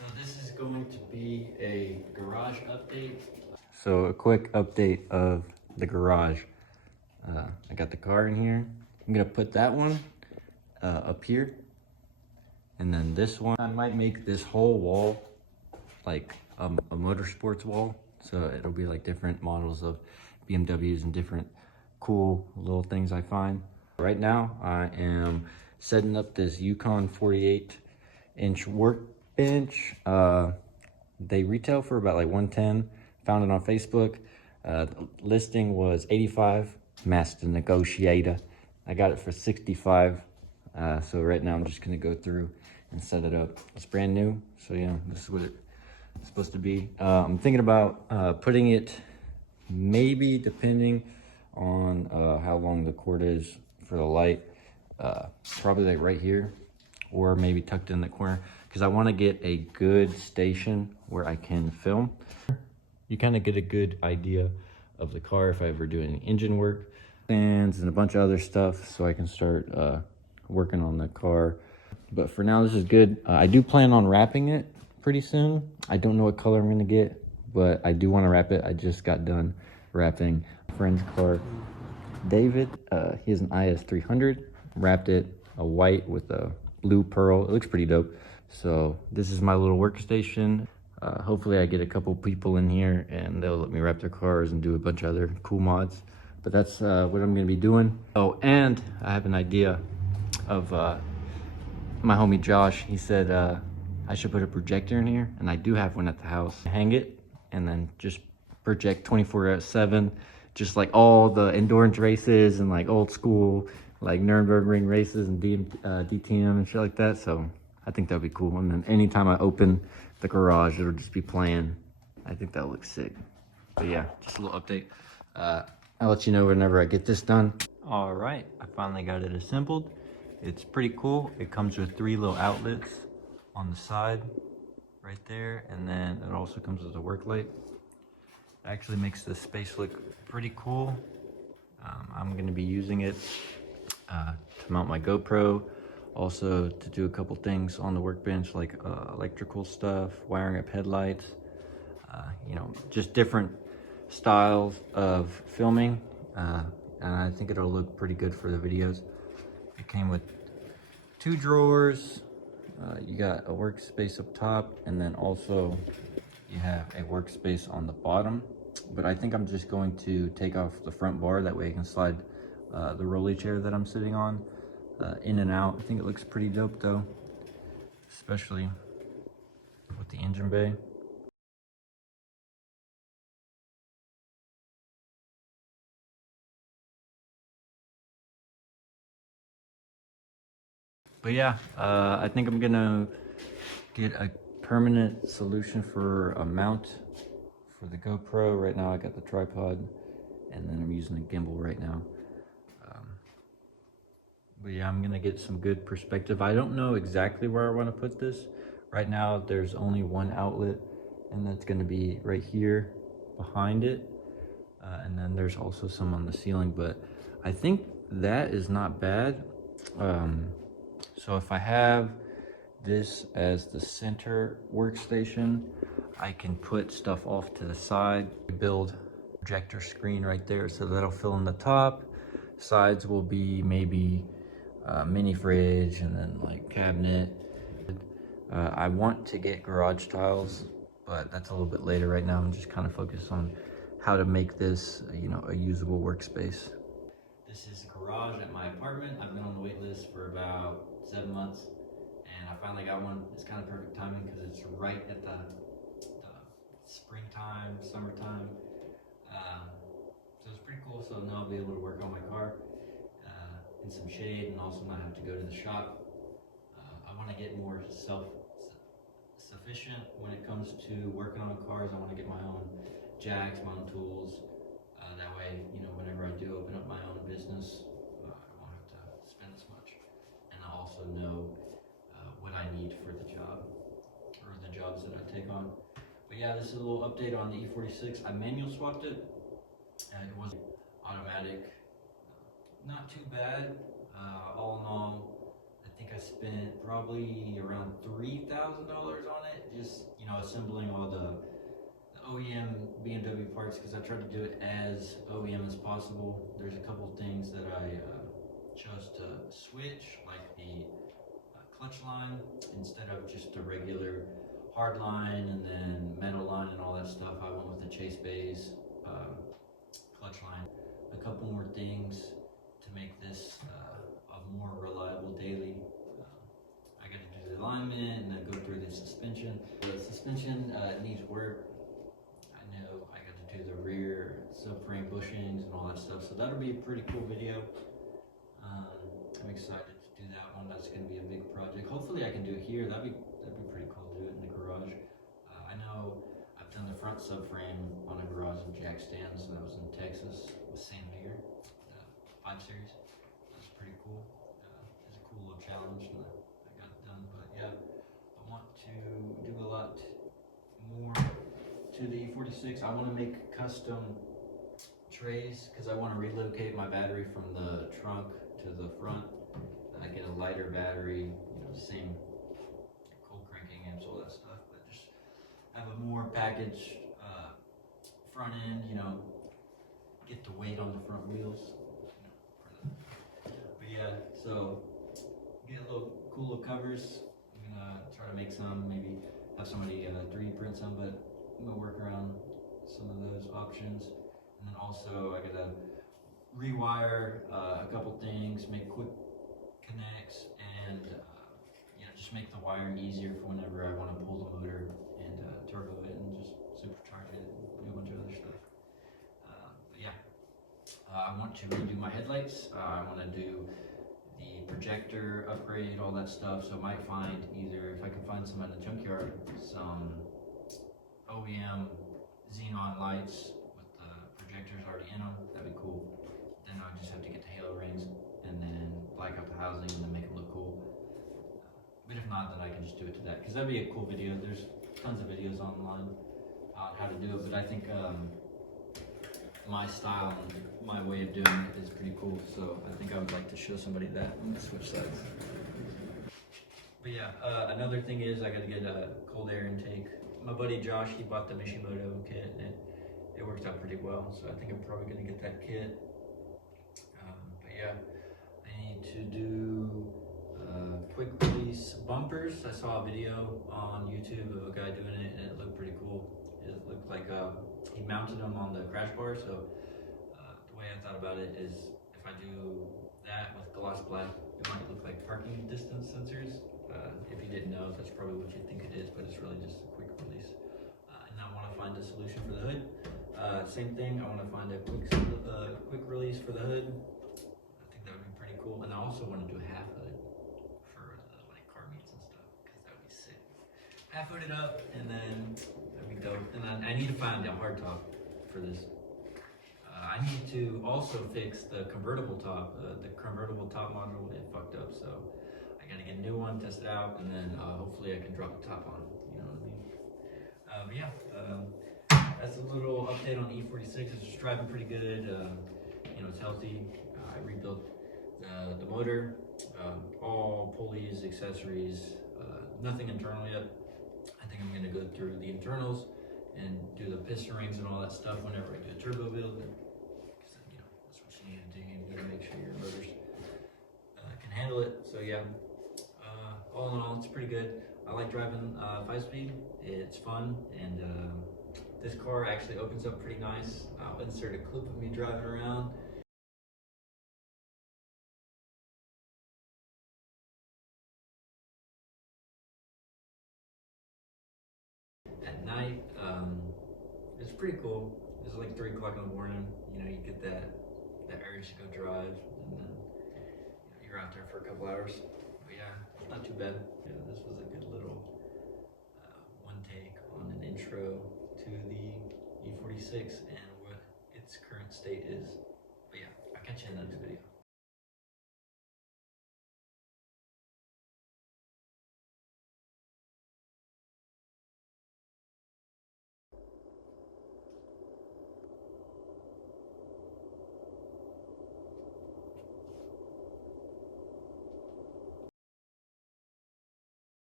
So this is going to be a garage update. So a quick update of the garage. I got the car in here. I'm gonna put that one up here. And then this one, I might make this whole wall like a motorsports wall. So it'll be like different models of BMWs and different cool little things I find. Right now, I am setting up this Yukon 48-inch workbench. They retail for about like 110. Found it on Facebook. The listing was 85. Master negotiator. I got it for 65. So right now I'm just gonna go through and set it up. It's brand new, so yeah, this is what it's supposed to be. I'm thinking about putting it maybe, depending on how long the cord is for the light, probably like right here, or maybe tucked in the corner, because I want to get a good station where I can film. You kind of get a good idea of the car if I ever do any engine work, fans and a bunch of other stuff, so I can start working on the car. But for now, this is good. I do plan on wrapping it pretty soon. I don't know what color I'm gonna get, but I do want to wrap it. I just got done wrapping a friend's car, David. He has an IS 300. Wrapped it a white with a blue pearl. It looks pretty dope. So this is my little workstation. Hopefully I get a couple people in here and they'll let me wrap their cars and do a bunch of other cool mods. But that's what I'm gonna be doing. Oh, and I have an idea of my homie Josh. He said I should put a projector in here, and I do have one at the house. Hang it and then just project 24/7, just like all the endurance races and like old school like Nürburgring races and DTM and shit like that. So I think that'd be cool. And then anytime I open the garage, it'll just be playing. I think that looks sick. But yeah, just a little update. I'll let you know whenever I get this done. All right, I finally got it assembled. It's pretty cool. It comes with 3 little outlets on the side right there, and then it also comes with a work light. It actually makes the space look pretty cool. I'm gonna be using it to mount my GoPro, also to do a couple things on the workbench, like electrical stuff, wiring up headlights, you know, just different styles of filming, and I think it'll look pretty good for the videos. It came with 2 drawers. You got a workspace up top, and then also you have a workspace on the bottom. But I think I'm just going to take off the front bar, that way I can slide the rolly chair that I'm sitting on in and out. I think it looks pretty dope though, especially with the engine bay. But yeah, I think I'm gonna get a permanent solution for a mount for the GoPro. Right now I got the tripod, and then I'm using a gimbal right now. But yeah, I'm gonna get some good perspective. I don't know exactly where I want to put this. Right now there's only one outlet, and that's gonna be right here behind it. And then there's also some on the ceiling, but I think that is not bad. So if I have this as the center workstation, I can put stuff off to the side, build a projector screen right there, so that'll fill in the top. Sides will be maybe mini fridge and then like cabinet. I want to get garage tiles, but that's a little bit later. Right now I'm just kind of focused on how to make this, you know, a usable workspace. This is the garage at my apartment. I've been on the wait list for about 7 months, and I finally got one. It's kind of perfect timing because it's right at the springtime, summertime. So it's pretty cool. So now I'll be able to work on my car in some shade, and also not have to go to the shop. I want to get more self-sufficient when it comes to working on cars. I want to get my own jacks, my own tools. That way, you know, whenever I do open up my own business, I won't have to spend as much. And I also know what I need for the job, or the jobs that I take on. But yeah, this is a little update on the E46. I manual swapped it. It was automatic. Not too bad. All in all, I think I spent probably around $3,000 on it, just, you know, assembling all the OEM BMW parts, because I tried to do it as OEM as possible. There's a couple things that I chose to switch, like the clutch line instead of just a regular hard line and then metal line and all that stuff. I went with the Chase Bays clutch line. A couple more things to make this a more reliable daily. I got to do the alignment and then go through the suspension. The suspension needs work. I know I got to do the rear subframe bushings and all that stuff, so that'll be a pretty cool video. I'm excited to do that one. That's going to be a big project. Hopefully I can do it here. That'd be pretty cool to do it in the garage. I know I've done the front subframe on a garage in jack stands, and that was in Texas with Sam Hager, 5 Series. That's pretty cool. It's a cool little challenge, and I got it done. But yeah, I want to do a lot more to the E46. I want to make custom trays because I want to relocate my battery from the trunk to the front. I get a lighter battery, you know, same cold cranking amps, all that stuff, but just have a more packaged front end, you know, get the weight on the front wheels, you know, but yeah, so get a little cool little covers. I'm gonna try to make some, maybe have somebody 3D print some, but I'm gonna work around some of those options. And then also I gotta rewire a couple things, make quick connects, and you know, just make the wiring easier for whenever I want to pull the motor and turbo it and just supercharge it and do a bunch of other stuff. But yeah, I want to redo my headlights. I want to do the projector upgrade, all that stuff. So I might find either, if I can find some at the junkyard, some OEM xenon lights with the projectors already in them. That'd be cool. Then I just have to get the halo rings and then black out the housing and then make them look cool. But if not, then I can just do it to that, because that'd be a cool video. There's tons of videos online on how to do it, but I think my style and my way of doing it is pretty cool. So I think I would like to show somebody that. I'm gonna switch sides. But yeah, another thing is I got to get a cold air intake. My buddy Josh, he bought the Mishimoto kit, and it worked out pretty well. So I think I'm probably gonna get that kit. But yeah, I need to do quick release bumpers. I saw a video on YouTube of a guy doing it, and it looked pretty cool. It looked like he mounted them on the crash bar. So the way I thought about it is, if I do that with gloss black, it might look like parking distance sensors. If you didn't know, that's probably what you think it is, but it's really just a quick release. And I want to find a solution for the hood. Same thing, I want to find a quick release for the hood. I think that would be pretty cool. And I also want to do a half hood for like car meets and stuff, because that would be sick. Half hooded up, and then that'd be dope. And then I need to find a hard top for this. I need to also fix the convertible top. The convertible top module, it fucked up, so I gotta get a new one, test it out, and then hopefully I can drop the top on. You know what I mean? But yeah, that's a little update on E46. It's just driving pretty good. You know, it's healthy. I rebuilt the motor, all pulleys, accessories, nothing internal yet. I think I'm gonna go through the internals and do the piston rings and all that stuff whenever I do a turbo build. Because you know, that's what you need to do. You need to make sure your motors can handle it. So yeah, all in all, it's pretty good. I like driving 5-speed. It's fun, and this car actually opens up pretty nice. I'll insert a clip of me driving around. At night, it's pretty cool. It's like 3 o'clock in the morning. You know, you get that urge to go drive, and then you're out there for a couple hours. But yeah, not too bad. Yeah, this was a good little one take on an intro to the E46 and what its current state is. But yeah, I'll catch you in the next video.